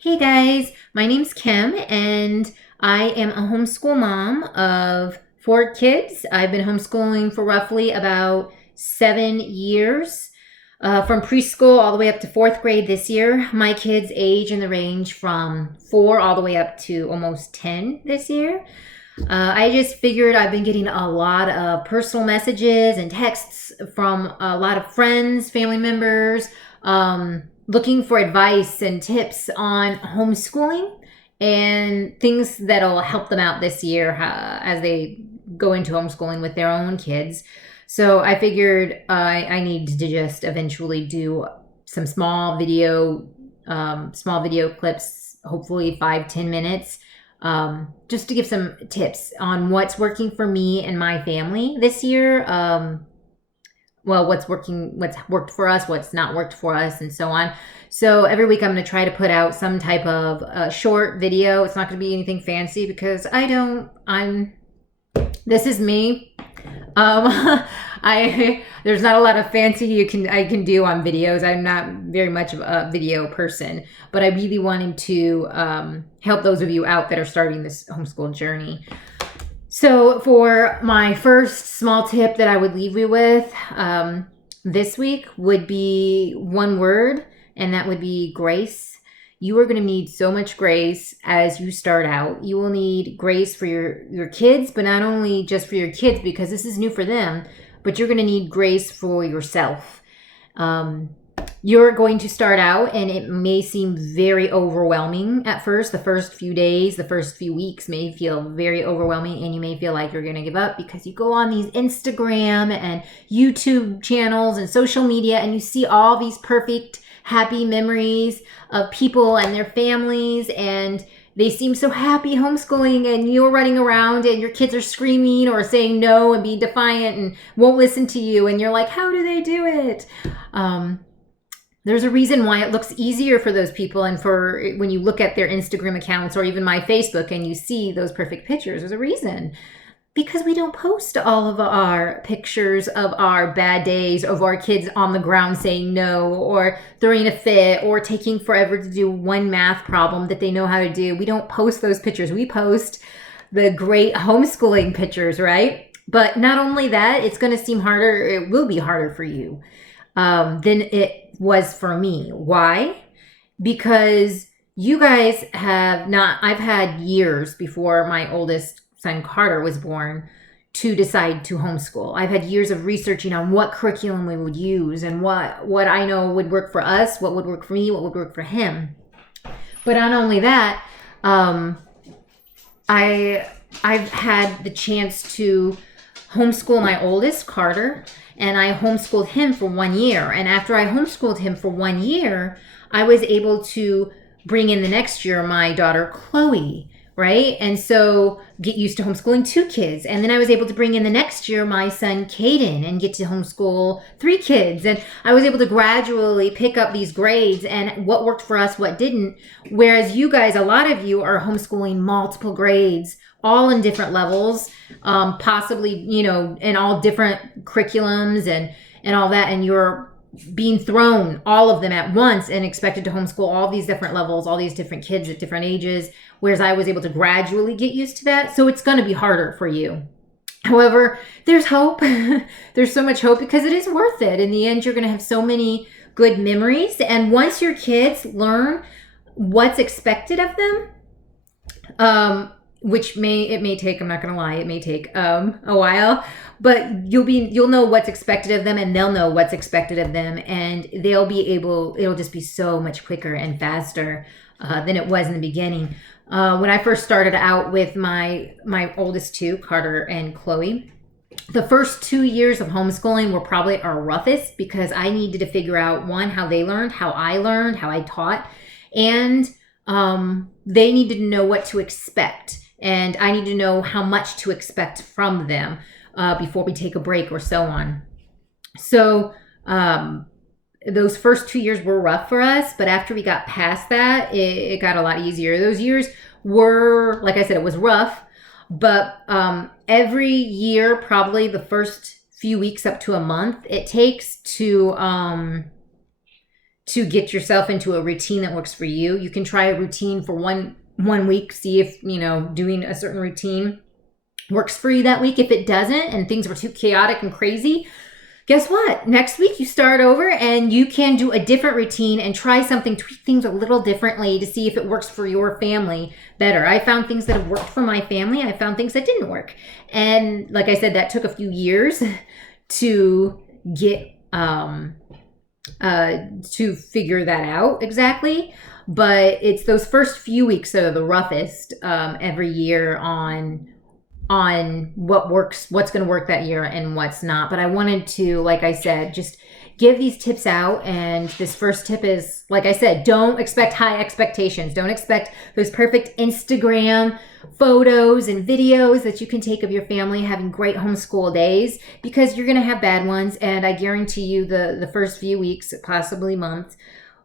Hey guys, my name's Kim and I am a homeschool mom of 4 kids. I've been homeschooling for roughly about 7 years, from preschool all the way up to fourth grade this year. My kids age in the range from 4 all the way up to almost 10 this year. I just figured I've been getting a lot of personal messages and texts from a lot of friends, family members, looking for advice and tips on homeschooling and things that'll help them out this year as they go into homeschooling with their own kids. So I figured I need to just eventually do some small video clips, hopefully 5-10 minutes, just to give some tips on what's working for me and my family this year. Well, what's worked for us, what's not worked for us, and so on. So every week I'm going to try to put out some type of short video. It's not going to be anything fancy because this is me. There's not a lot of fancy I can do on videos. I'm not very much of a video person, but I really wanted to help those of you out that are starting this homeschool journey. So for my first small tip that I would leave you with this week would be one word, and that would be grace. You are going to need so much grace as you start out. You will need grace for your kids, but not only just for your kids because this is new for them, but you're going to need grace for yourself. You're going to start out and it may seem very overwhelming at first. The first few days, the first few weeks may feel very overwhelming and you may feel like you're going to give up because you go on these Instagram and YouTube channels and social media and you see all these perfect, happy memories of people and their families, and they seem so happy homeschooling, and you're running around and your kids are screaming or saying no and being defiant and won't listen to you, and you're like, how do they do it? There's a reason why it looks easier for those people, and for when you look at their Instagram accounts or even my Facebook and you see those perfect pictures, there's a reason. Because we don't post all of our pictures of our bad days, of our kids on the ground saying no, or throwing a fit, or taking forever to do one math problem that they know how to do. We don't post those pictures. We post the great homeschooling pictures, right? But not only that, it's going to seem harder. It will be harder for you than it was for me. Why? Because you guys have not, I've had years before my oldest son Carter was born to decide to homeschool. I've had years of researching on what curriculum we would use and what I know would work for us, what would work for me, what would work for him. But not only that, I've had the chance to homeschool my oldest, Carter, and I homeschooled him for 1 year. And after I homeschooled him for 1 year, I was able to bring in the next year my daughter, Chloe, right? And so get used to homeschooling 2 kids. And then I was able to bring in the next year my son, Caden, and get to homeschool 3 kids. And I was able to gradually pick up these grades and what worked for us, what didn't. Whereas you guys, a lot of you are homeschooling multiple grades, all in different levels, possibly, in all different curriculums and all that. And you're being thrown all of them at once and expected to homeschool all these different levels, all these different kids at different ages, whereas I was able to gradually get used to that. So it's going to be harder for you. However, there's hope. There's so much hope because it is worth it. In the end, you're going to have so many good memories. And once your kids learn what's expected of them, which may take, I'm not going to lie, it may take a while, but you'll know what's expected of them and they'll know what's expected of them, and it'll just be so much quicker and faster than it was in the beginning. When I first started out with my oldest 2, Carter and Chloe, the first 2 years of homeschooling were probably our roughest because I needed to figure out, one, how they learned, how I taught, and they needed to know what to expect. And I need to know how much to expect from them before we take a break or so on. So those first 2 years were rough for us, but after we got past that, it got a lot easier. Those years were, like I said, it was rough, but every year, probably the first few weeks up to a month, it takes to to get yourself into a routine that works for you. You can try a routine for one week, see if, doing a certain routine works for you that week. If it doesn't and things were too chaotic and crazy, guess what? Next week you start over and you can do a different routine and try something, tweak things a little differently to see if it works for your family better. I found things that have worked for my family. I found things that didn't work. And like I said, that took a few years to get to figure that out exactly. But it's those first few weeks that are the roughest every year on what works, what's going to work that year and what's not. But I wanted to, like I said, just give these tips out. And this first tip is, like I said, don't expect high expectations. Don't expect those perfect Instagram photos and videos that you can take of your family having great homeschool days, because you're going to have bad ones. And I guarantee you the first few weeks, possibly months,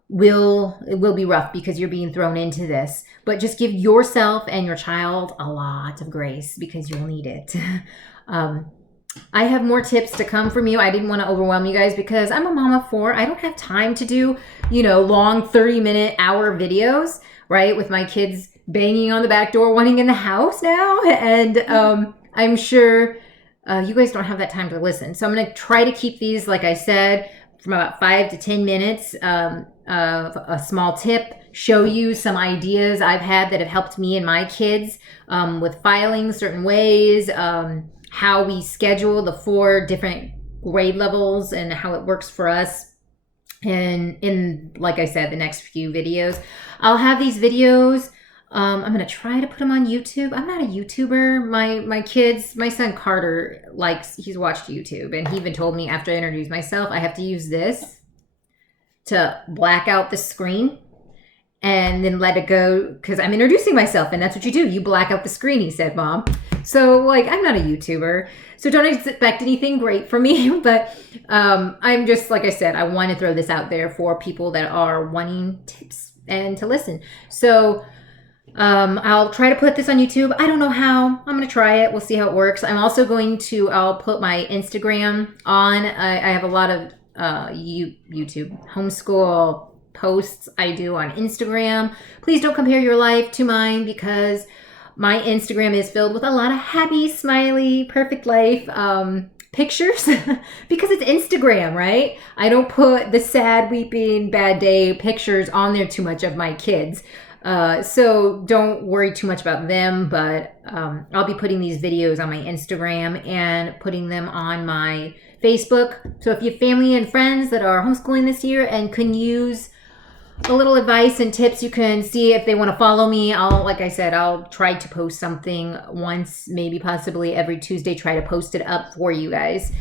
it will be rough because you're being thrown into this. But just give yourself and your child a lot of grace because you'll need it. I have more tips to come from you. I didn't want to overwhelm you guys because I'm a mom of 4. I don't have time to do, long 30-minute, hour videos, right? With my kids banging on the back door, wanting in the house now. And I'm sure you guys don't have that time to listen. So I'm going to try to keep these, like I said, from about 5 to 10 minutes, a small tip, show you some ideas I've had that have helped me and my kids with filing certain ways, how we schedule the 4 different grade levels and how it works for us. And in, like I said, the next few videos, I'll have these videos. I'm going to try to put them on YouTube. I'm not a YouTuber. My son Carter he's watched YouTube, and he even told me after I introduced myself, I have to use this to black out the screen and then let it go because I'm introducing myself, and that's what you do. You black out the screen, he said, Mom. So I'm not a YouTuber, so don't expect anything great from me, but I'm just, like I said, I want to throw this out there for people that are wanting tips and to listen. So I'll try to put this on YouTube. I don't know how. I'm going to try it. We'll see how it works. I'm also I'll put my Instagram on. I have a lot of YouTube homeschool posts I do on Instagram. Please don't compare your life to mine because my Instagram is filled with a lot of happy, smiley, perfect life pictures because it's Instagram, right? I don't put the sad, weeping, bad day pictures on there too much of my kids. So don't worry too much about them, but I'll be putting these videos on my Instagram and putting them on my Facebook. So if you have family and friends that are homeschooling this year and can use a little advice and tips, you can see if they want to follow me. Like I said, I'll try to post something once, maybe possibly every Tuesday, try to post it up for you guys.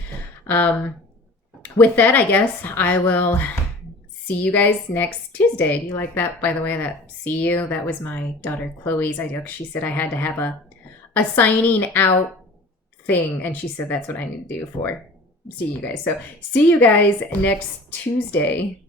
With that, I guess I will see you guys next Tuesday. Do you like that, by the way, that see you? That was my daughter Chloe's idea. She said I had to have a signing out thing, and she said that's what I need to do for see you guys. So see you guys next Tuesday.